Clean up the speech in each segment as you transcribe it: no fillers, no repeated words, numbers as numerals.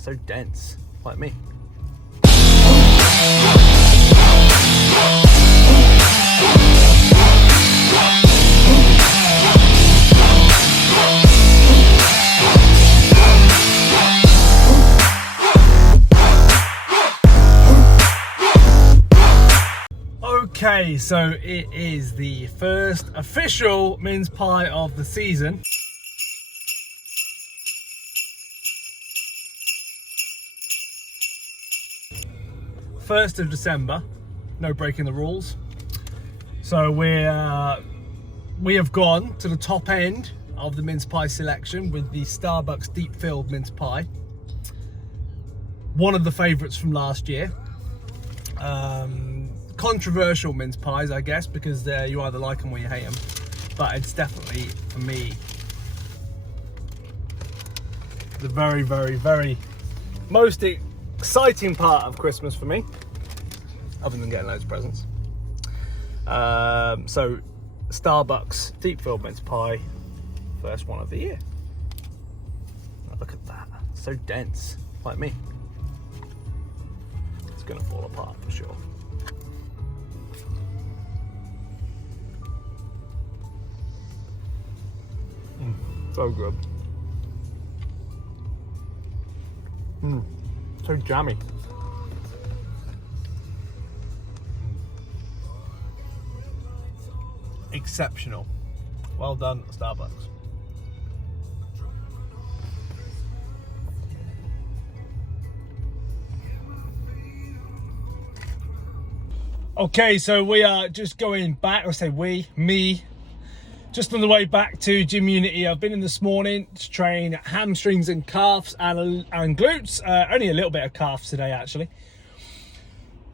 So dense, like me. Okay, so it is the first official mince pie of the season. First of December, no breaking the rules. So we have gone to the top end of the mince pie selection with the Starbucks deep filled mince pie. One of the favourites from last year. Controversial mince pies, I guess, because you either like them or you hate them. But it's definitely, for me, the very, very, very most exciting part of Christmas for me, other than getting loads of presents. So Starbucks deep filled mince pie, first one of the year. Oh, look at that, so dense, like me. It's gonna fall apart for sure. So good. So jammy. Exceptional. Well done, Starbucks. Okay, so we are just going back, or say me, just on the way back to Gym Unity. I've been in this morning to train hamstrings and calves and glutes. Only a little bit of calves today, actually.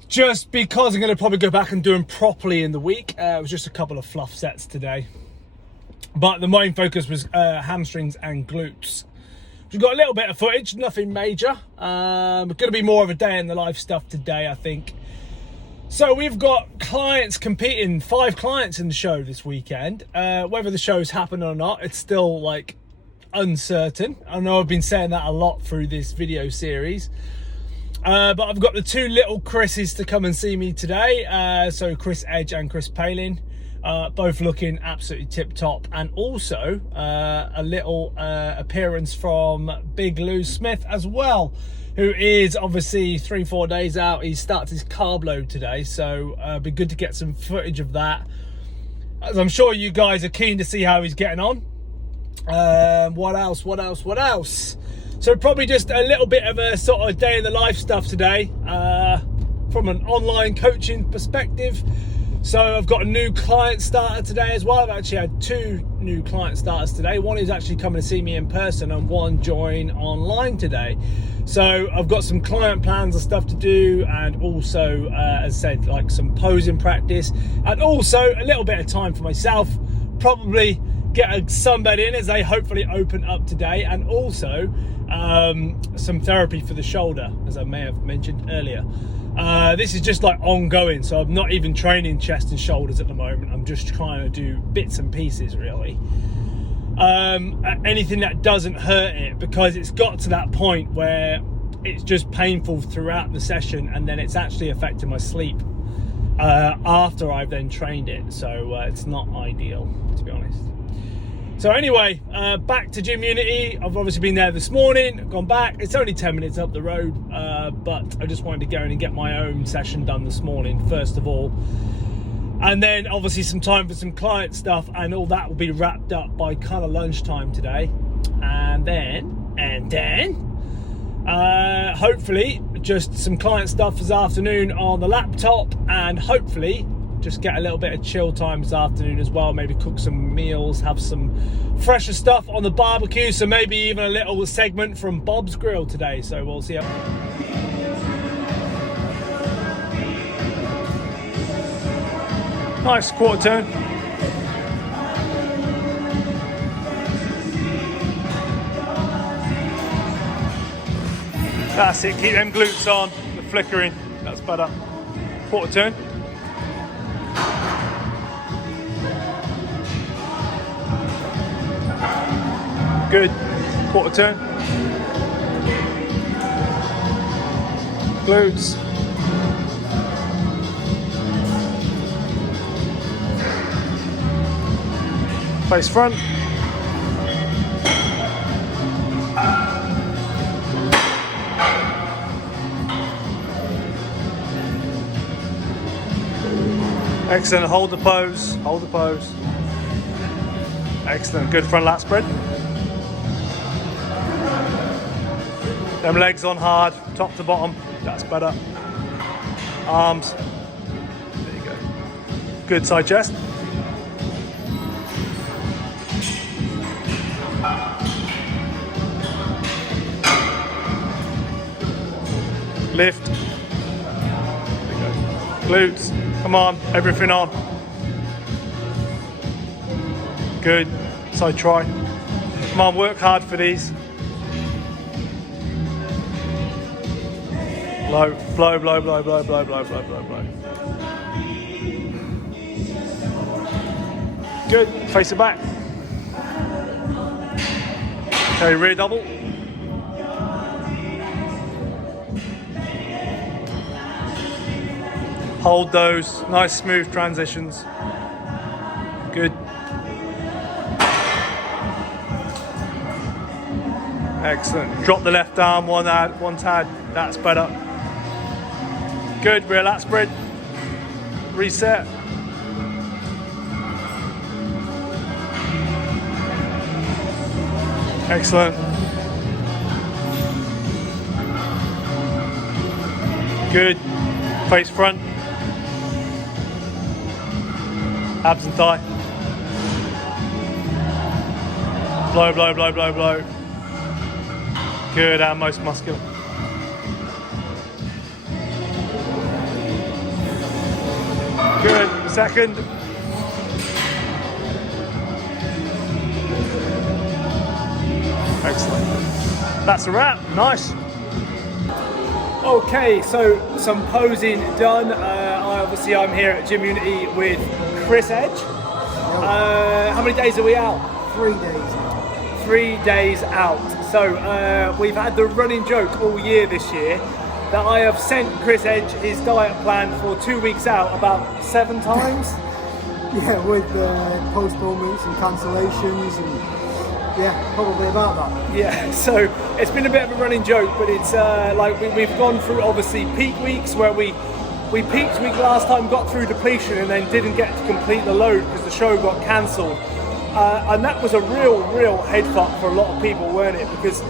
Just because I'm going to probably go back and do them properly in the week. It was just a couple of fluff sets today. But the main focus was hamstrings and glutes. We've got a little bit of footage, nothing major. Going to be more of a day in the life stuff today, I think. So we've got clients competing, 5 clients in the show this weekend. Whether the show's happened or not, it's still like uncertain. I know I've been saying that a lot through this video series. But I've got the 2 little Chris's to come and see me today. So Chris Edge and Chris Palin, both looking absolutely tip top. And also a little appearance from Big Lou Smith as well, who is obviously 3-4 days out. He starts his carb load today, so it'd be good to get some footage of that, as I'm sure you guys are keen to see how he's getting on. What else? So probably just a little bit of a sort of day in the life stuff today, from an online coaching perspective. So I've got a new client starter today as well. I've actually had 2 new client starters today. One is actually coming to see me in person and one join online today. So I've got some client plans and stuff to do, and also, as I said, like some posing practice, and also a little bit of time for myself. Probably get a sunbed in as they hopefully open up today, and also some therapy for the shoulder, as I may have mentioned earlier. This is just like ongoing, so I'm not even training chest and shoulders at the moment. I'm just trying to do bits and pieces, really. Anything that doesn't hurt it, because it's got to that point where it's just painful throughout the session, and then it's actually affecting my sleep after I've then trained it. So it's not ideal, to be honest. So anyway, back to Gym Unity. I've obviously been there this morning, I've gone back. It's only 10 minutes up the road, but I just wanted to go in and get my own session done this morning, first of all. And then obviously some time for some client stuff, and all that will be wrapped up by kind of lunchtime today. And then hopefully just some client stuff this afternoon on the laptop, and hopefully just get a little bit of chill time this afternoon as well. Maybe cook some meals, have some fresher stuff on the barbecue. So maybe even a little segment from Bob's Grill today. So we'll see how... Nice quarter turn. That's it, keep them glutes on, the flickering, that's better. Quarter turn. Good, quarter turn. glutes. Face front. Excellent, hold the pose, hold the pose. Excellent, good front lat spread. Them legs on hard, top to bottom, that's better. Arms, there you go. Good side chest. Lift. There you go. Glutes, come on, everything on. Good, side try. Come on, work hard for these. Blow, blow, blow, blow, blow, blow, blow, blow, blow, blow. Good, face it back. Okay, rear double. Hold those, nice smooth transitions. Good. Excellent. Drop the left arm, one tad, that's better. Good, rear lat spread. Reset. Excellent. Good. Face front. Abs and thigh. Blow, blow, blow, blow, blow. Good, and most muscular. Good, second. Excellent. That's a wrap, nice. Okay, so some posing done. I'm here at Gym Unity with Chris Edge. How many days are we out? 3 days. 3 days out. So we've had the running joke all year this year that I have sent Chris Edge his diet plan for 2 weeks out about 7 times. Yeah, with postponements and cancellations and yeah, probably about that. Yeah, so it's been a bit of a running joke, but it's like we've gone through obviously peak weeks where we peaked week last time, got through depletion and then didn't get to complete the load because the show got cancelled. And that was a real head fuck for a lot of people, weren't it? Because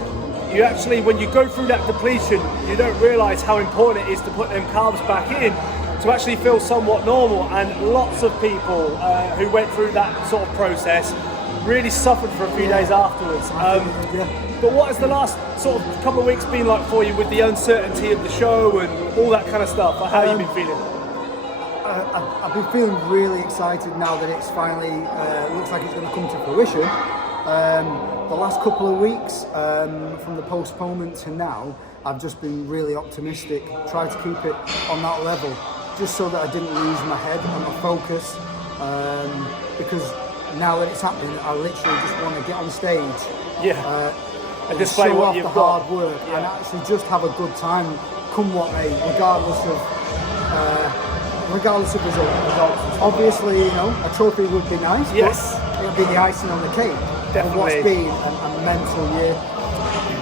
you actually, when you go through that depletion, you don't realise how important it is to put them carbs back in to actually feel somewhat normal. And lots of people who went through that sort of process really suffered for a few days afterwards. But what has the last sort of couple of weeks been like for you with the uncertainty of the show and all that kind of stuff? How have you been feeling? I've been feeling really excited now that it's finally looks like it's going to come to fruition. The last couple of weeks, from the postponement to now, I've just been really optimistic, tried to keep it on that level, just so that I didn't lose my head and my focus, because now that it's happening, I literally just want to get on stage, and display show what off you've the got. hard work, and actually just have a good time, come what may, regardless of results. Obviously, you know, a trophy would be nice. Yes, but it'll be the icing on the cake. Definitely. For what's been a mental year.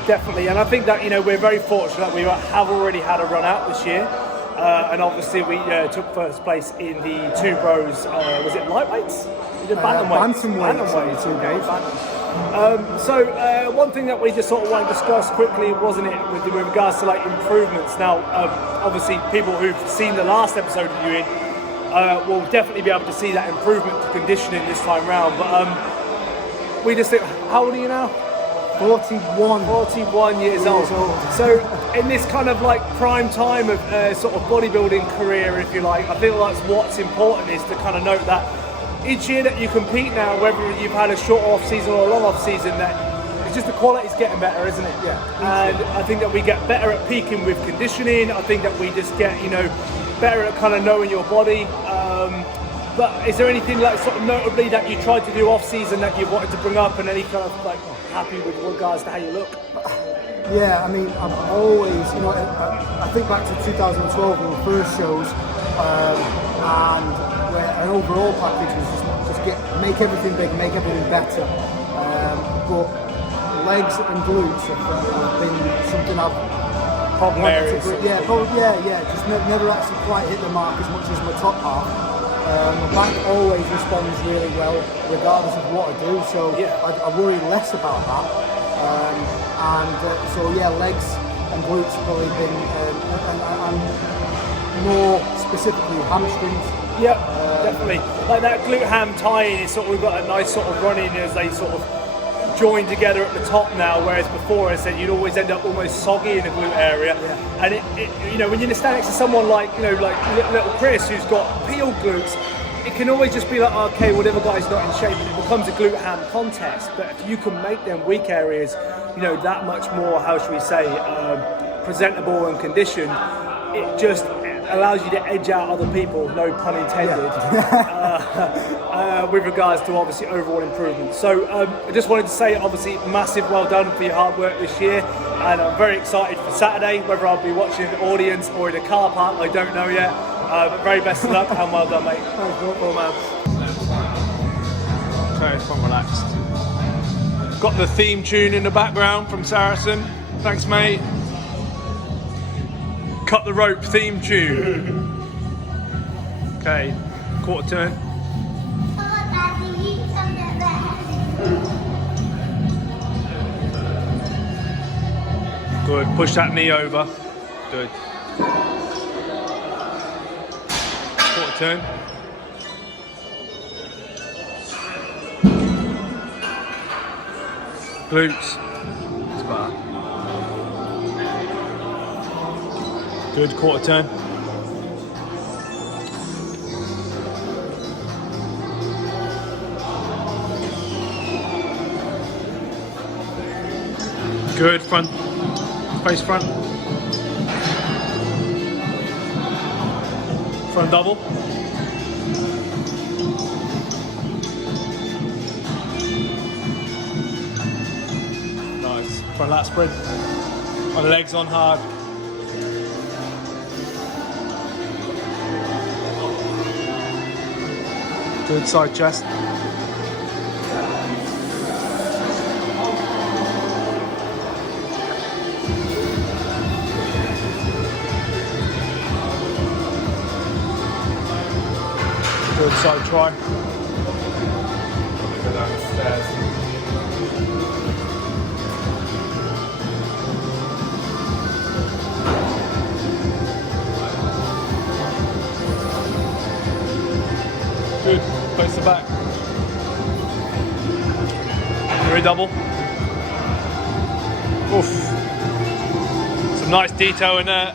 Definitely, and I think that, you know, we're very fortunate that we have already had a run out this year. And obviously we took first place in the two bros, was it lightweights? We did bantamweights. Bantamweights. Okay. So one thing that we just sort of want to discuss quickly, wasn't it, with regards to like improvements. Now, obviously people who've seen the last episode of you in will definitely be able to see that improvement to conditioning this time round. But we just think, how old are you now? 41 years old. So in this kind of like prime time of sort of bodybuilding career, if you like, I feel like what's important is to kind of note that each year that you compete now, whether you've had a short off season or a long off season, that it's just the quality's getting better, isn't it? Yeah. And I think that we get better at peaking with conditioning. I think that we just get, you know, better at kind of knowing your body. But is there anything like sort of notably that you tried to do off season that you wanted to bring up, and any kind of like happy with regards to how you look? Yeah, I mean, I'm always, you know, I think back to 2012 when the first shows, and where an overall package was just make everything big, make everything better. But legs and glutes have been something I've Problem areas. Just never actually quite hit the mark as much as my top half. My back always responds really well, regardless of what I do. So I worry less about that. Legs and glutes have probably been, and more specifically hamstrings. Yeah, definitely. Like that glute ham tie-in is sort of, we've got a nice sort of run-in as they sort of join together at the top now, whereas before I said you'd always end up almost soggy in the glute area. And it you know, when you stand next to someone like, you know, like little Chris who's got peeled glutes, it can always just be like, okay, well, the other guy's not in shape, and it becomes a glute ham contest. But if you can make them weak areas, you know, that much more, how should we say, presentable and conditioned, it just allows you to edge out other people, no pun intended, with regards to obviously overall improvement. So I just wanted to say, obviously, massive well done for your hard work this year, and I'm very excited for Saturday, whether I'll be watching the audience or in a car park, I don't know yet, but very best of luck and well done, mate. Cool, man. Okay, it's fun, relaxed. Got the theme tune in the background from Saracen. Thanks, mate. Cut the rope theme tune. Okay, quarter turn. Good, push that knee over. Good. Quarter turn. Glutes. That's better. Good, quarter turn. Good, front, face front. Front double. Nice, front lat spread. On the legs on hard. Good side chest. Good side try. Go down the stairs. Good, face the back. Very double. Oof. Some nice detail in there.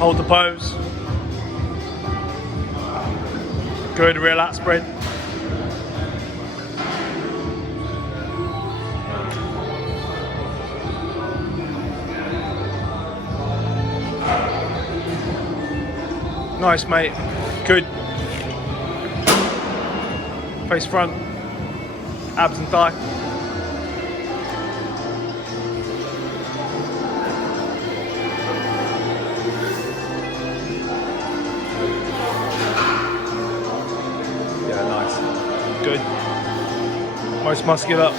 Hold the pose. Good rear lat spread. Nice, mate. Good. Face front. Abs and thigh. Yeah, nice. Good. Most muscular.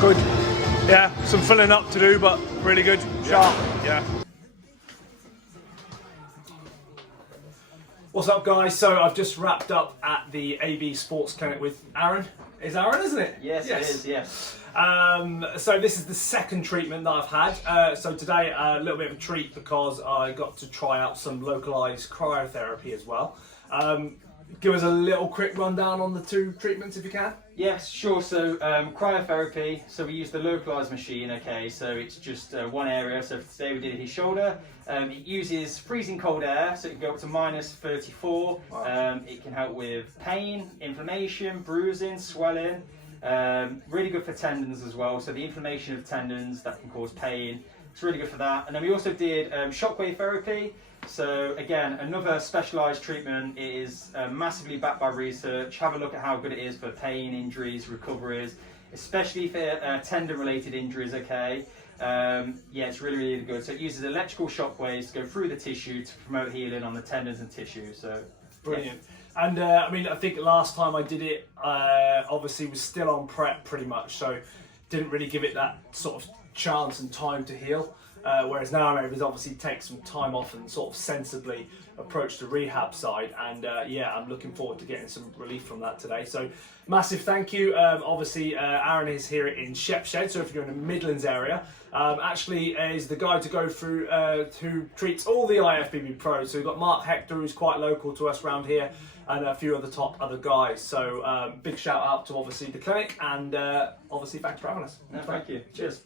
Good. Yeah, some filling up to do, but really good. Sharp. Yeah. What's up, guys? So I've just wrapped up at the AB Sports Clinic with Aaron. It's Aaron, isn't it? Yes, it is, yes. So this is the second treatment that I've had. So today a little bit of a treat because I got to try out some localized cryotherapy as well. give us a little quick rundown on the 2 treatments if you can? Yes, sure. So cryotherapy, so we use the localized machine, okay, so it's just one area. So for today we did his shoulder. It uses freezing cold air, so it can go up to -34. Wow. It can help with pain, inflammation, bruising, swelling. Really good for tendons as well, so the inflammation of tendons that can cause pain, it's really good for that. And then we also did shockwave therapy. So again, another specialised treatment. It is massively backed by research. Have a look at how good it is for pain, injuries, recoveries, especially for tendon-related injuries, okay? Yeah, it's really, really good. So it uses electrical shock waves to go through the tissue to promote healing on the tendons and tissue. So brilliant. Yeah. And I mean, I think last time I did it, obviously was still on prep pretty much, so didn't really give it that sort of chance and time to heal. Whereas now I'm able to obviously take some time off and sort of sensibly approach the rehab side, and yeah, I'm looking forward to getting some relief from that today. So massive thank you. Obviously Aaron is here in Shepshed, so if you're in the Midlands area, actually is the guy to go through who treats all the IFBB pros. So we've got Mark Hector, who's quite local to us around here, and a few other top other guys. So big shout out to obviously the clinic, and obviously thanks for having us. no, thank you. Cheers.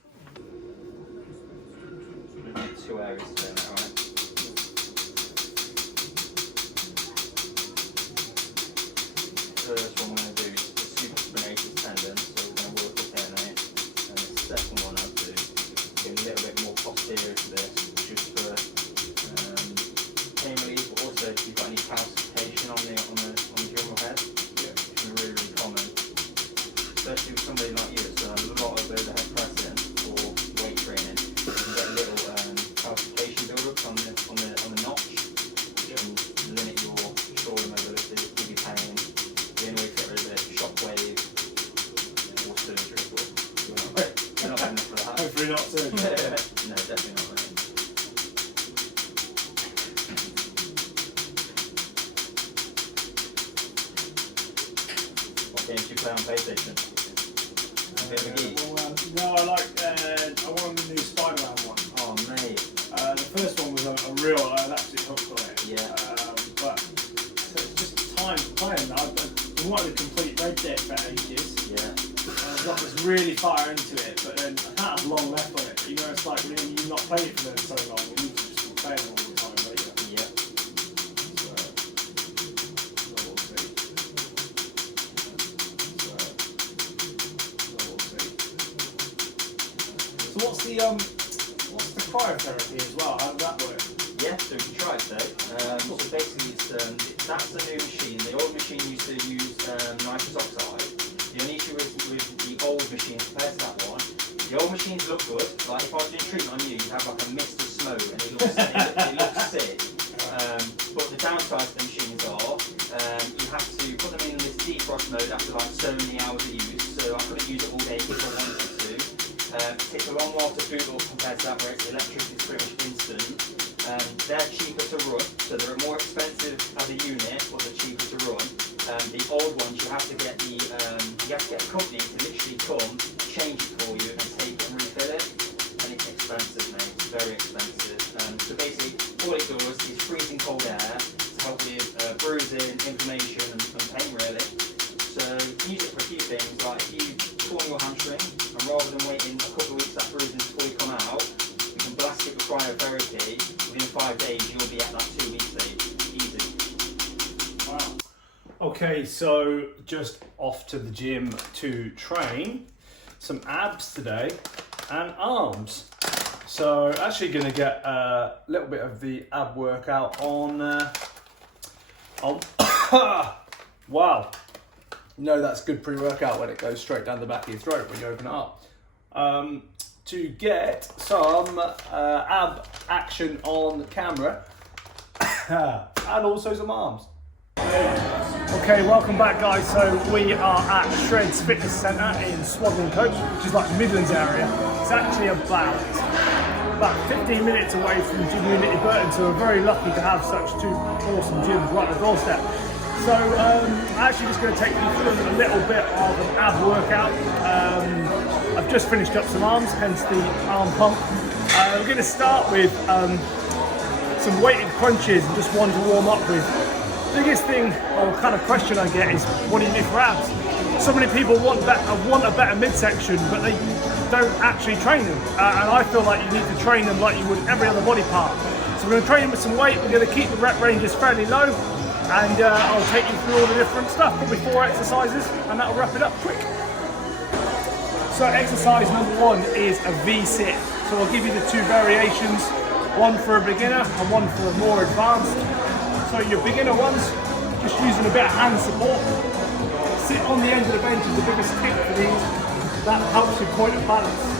2 areas today, mate, alright? First one we're going to do is the supraspinatus tendon, so we're going to work up here, mate. And the second one I'll do is a little bit more posterior to this, just for pain relief, but also if you've got any calcification on the humeral head, which is really, really common, especially with somebody like you that's done a lot of overhead pressing or weight training. You can get a little calcification build-up on the notch, and limit your shoulder mobility, give you pain. The only way to get rid of it, shockwave or surgery, but you're not enough for that. Hopefully not soon. No, definitely not. Mate. What games do you play on PlayStation? A bit of a geek? No, I want the new Spider-Man one. Oh mate. The first one was a real, I was absolutely hooked on it. Yeah. But so it's just time playing. I've been wanting to complete Red Dead for ages. Yeah. I've got this really far into it, but then I can't have long left on it. You know, it's like when you've not played it for so long, you need to just be playing all the time, right? Yeah. So we'll see. So what's the cryotherapy as well? How does that work? Yeah, so we can try it today. So basically, that's the new machine. The old machine used to use nitrous oxide. The only issue with the old machine compared to that one, the old machines look good. Like if I was doing treatment on you, you'd have like a mist of smoke and it looks sick. But the downside to the machines are, you have to put them in this defrost mode after like so many hours of use. So I couldn't use it all day if I wanted to. It takes a long while to boot up compared to that where it's electricity is pretty much instant. They're cheaper to run, so they're more expensive as a unit, but they're cheaper to run. The old ones, you have to get the company to literally come, change it for you, and take it and refill it. And it's expensive, mate. It's very expensive. So basically, all it does is freezing cold air to help with bruising, inflammation, and pain, really. So you can use it for a few things, like if you torn your hamstring, and rather than waiting a couple of weeks that bruising to fully come out, you can blast it with cryotherapy. Within 5 days, you'll be at that 2 week stage. Easy. Wow. Okay, so just off to the gym to train some abs today and arms. So actually going to get a little bit of the ab workout on wow. No, that's good pre-workout when it goes straight down the back of your throat when you open it up. To get some ab action on camera and also some arms. Okay, welcome back guys. So we are at Shreds Fitness Centre in Swaddling Coach, which is like Midlands area. It's actually about 15 minutes away from Gym Unity Burton, so we're very lucky to have such 2 awesome gyms right on the doorstep. So I'm actually just going to take you through a little bit of an ab workout. I've just finished up some arms, hence the arm pump. We're going to start with some weighted crunches and just one to warm up with. biggest thing or kind of question I get is, what do you do for abs? So many people want a better midsection, but they don't actually train them. And I feel like you need to train them like you would every other body part. So we're going to train them with some weight. We're going to keep the rep ranges fairly low, and I'll take you through all the different stuff, probably 4 exercises, and that'll wrap it up quick. So exercise number 1 is a V-sit. So I'll give you the 2 variations, one for a beginner and one for a more advanced. So your beginner ones, just using a bit of hand support. Sit on the end of the bench is the biggest tip for these. That helps your point of balance.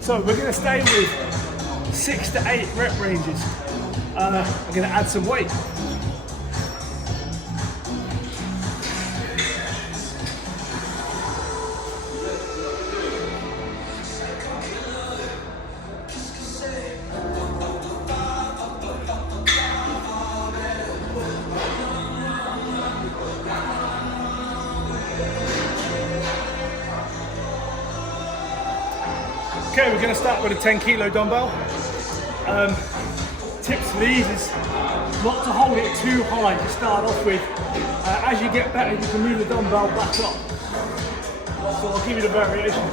So we're going to stay with 6 to 8 rep ranges. I'm going to add some weight. Okay, we're going to start with a 10 kilo dumbbell. Tips for these is not to hold it too high to start off with. As you get better, you can move the dumbbell back up. So I'll give you the variation.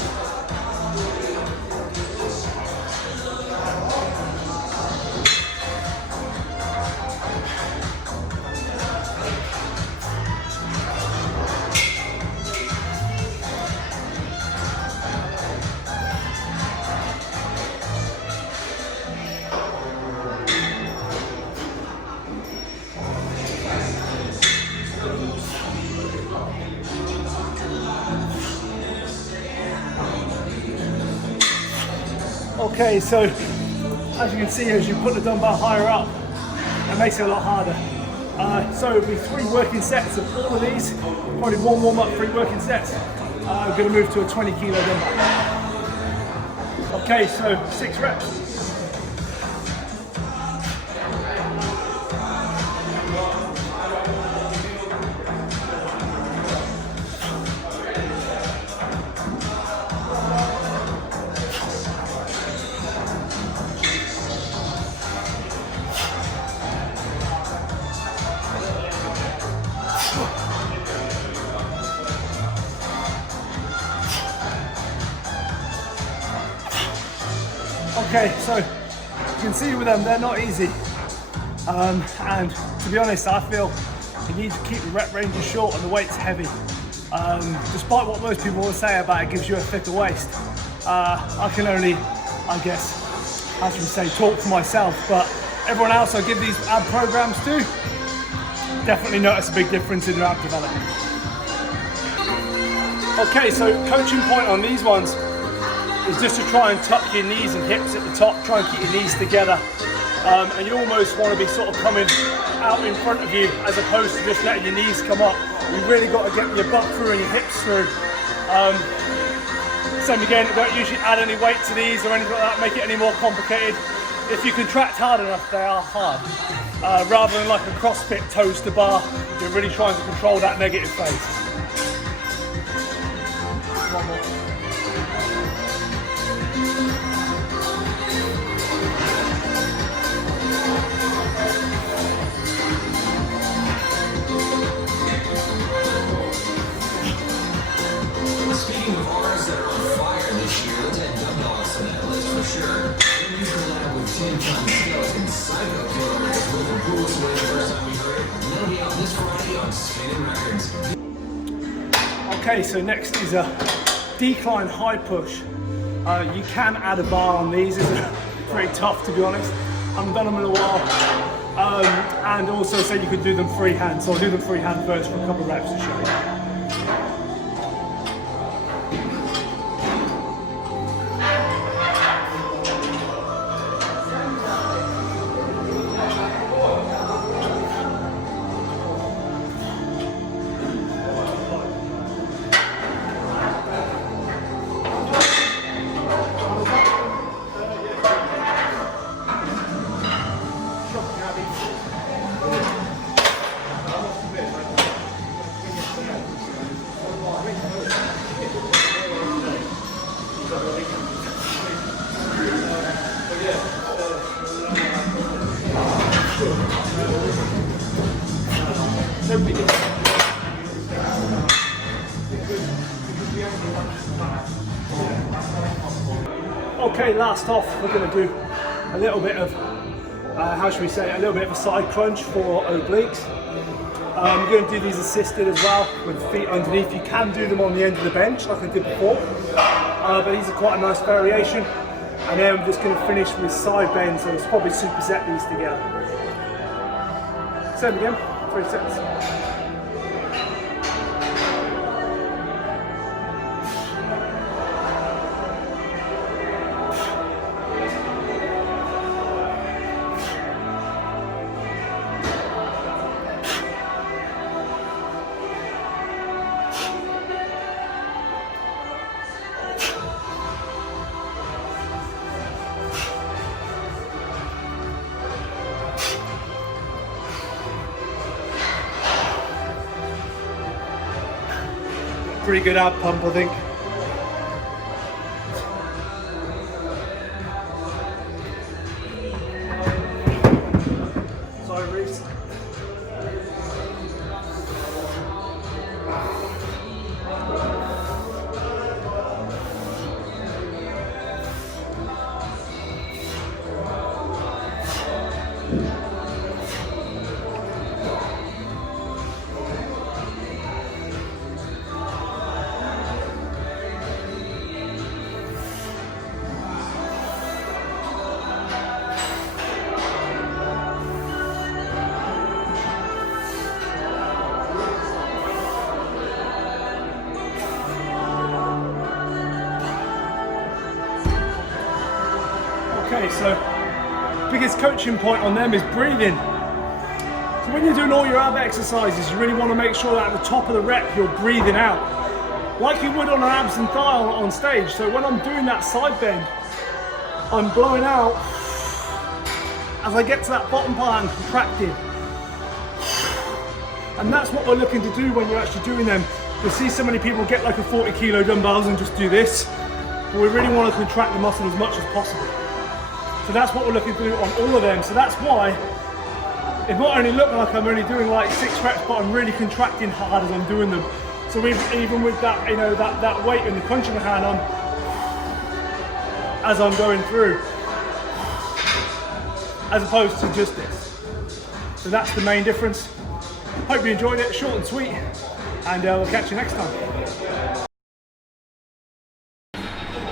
Okay, so as you can see, as you put the dumbbell higher up, it makes it a lot harder. So it'll be 3 working sets of all of these, probably 1 warm-up, 3 working sets. I'm going to move to a 20 kilo dumbbell. Okay, so 6 reps. Okay, so you can see with them, they're not easy. And to be honest, I feel you need to keep the rep ranges short and the weight's heavy. Despite what most people will say about it gives you a thicker waist, I can only, I guess, as we say, talk for myself, but everyone else I give these ab programs to definitely notice a big difference in their ab development. Okay, so coaching point on these ones is just to try and tuck your knees and hips at the top, try and keep your knees together. And you almost want to be sort of coming out in front of you as opposed to just letting your knees come up. You've really got to get your butt through and your hips through. Same again, don't usually add any weight to these or anything like that, make it any more complicated. If you contract hard enough, they are hard. Rather than like a CrossFit toes to bar, you're really trying to control that negative phase. One more. Speaking of artists that are on fire this year, let's add dumbbells to that list for sure. Then you collab with 10-ton skeleton psycho killer. It's both the coolest way the first time we heard it. And that'll be out this Friday on Spinning Records. Okay, so next is a decline high push. You can add a bar on these. It's pretty tough, to be honest. I haven't done them in a while. And also say you could do them freehand. So I'll do them freehand first for a couple of reps to show you. Okay, last off, we're going to do a little bit of, how should we say, a little bit of a side crunch for obliques. We're going to do these assisted as well, with the feet underneath. You can do them on the end of the bench, like I did before, but these are quite a nice variation. And then I'm just going to finish with side bends, so let's probably superset these together. Same again, 3 sets. Pretty good ab pump, I think. Sorry, Reese. Okay, so biggest coaching point on them is breathing. So when you're doing all your ab exercises, you really want to make sure that at the top of the rep you're breathing out, like you would on an abs and thigh on stage. So when I'm doing that side bend, I'm blowing out as I get to that bottom part and contracting. And that's what we're looking to do when you're actually doing them. You'll see so many people get like a 40 kilo dumbbells and just do this, but we really want to contract the muscle as much as possible. So that's what we're looking to do on all of them. So that's why it might only look like I'm only doing like 6 reps, but I'm really contracting hard as I'm doing them. So even with that, you know, that weight and the crunching hand on as I'm going through, as opposed to just this. So that's the main difference. Hope you enjoyed it, short and sweet, and we'll catch you next time.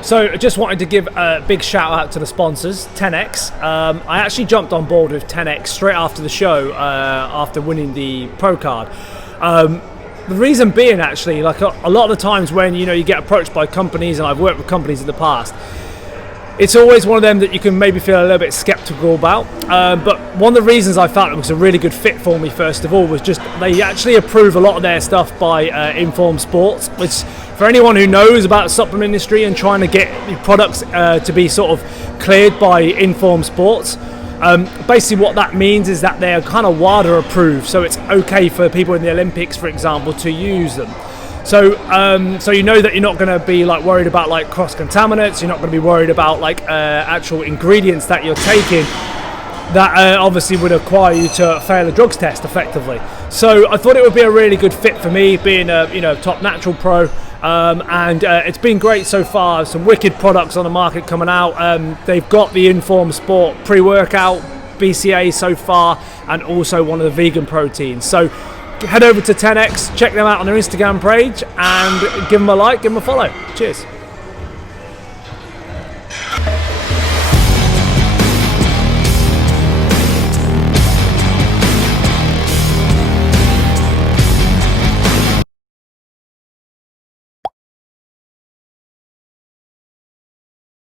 So I just wanted to give a big shout out to the sponsors, 10X. I actually jumped on board with 10X straight after the show, after winning the pro card. The reason being, actually, like a lot of the times when you get approached by companies, and I've worked with companies in the past, it's always one of them that you can maybe feel a little bit skeptical about. But one of the reasons I felt it was a really good fit for me, first of all, was just they actually approve a lot of their stuff by Informed Sports, which for anyone who knows about the supplement industry and trying to get the products to be sort of cleared by Informed Sports, basically what that means is that they are kind of WADA approved, so it's okay for people in the Olympics, for example, to use them. So you know that you're not going to be like worried about like cross contaminants. You're not going to be worried about like actual ingredients that you're taking that obviously would require you to fail a drugs test effectively. So I thought it would be a really good fit for me, being a top natural pro, and it's been great so far. Some wicked products on the market coming out. They've got the Informed Sport pre-workout, BCA so far, and also one of the vegan proteins. So head over to 10X, check them out on their Instagram page, and give them a like, give them a follow. Cheers.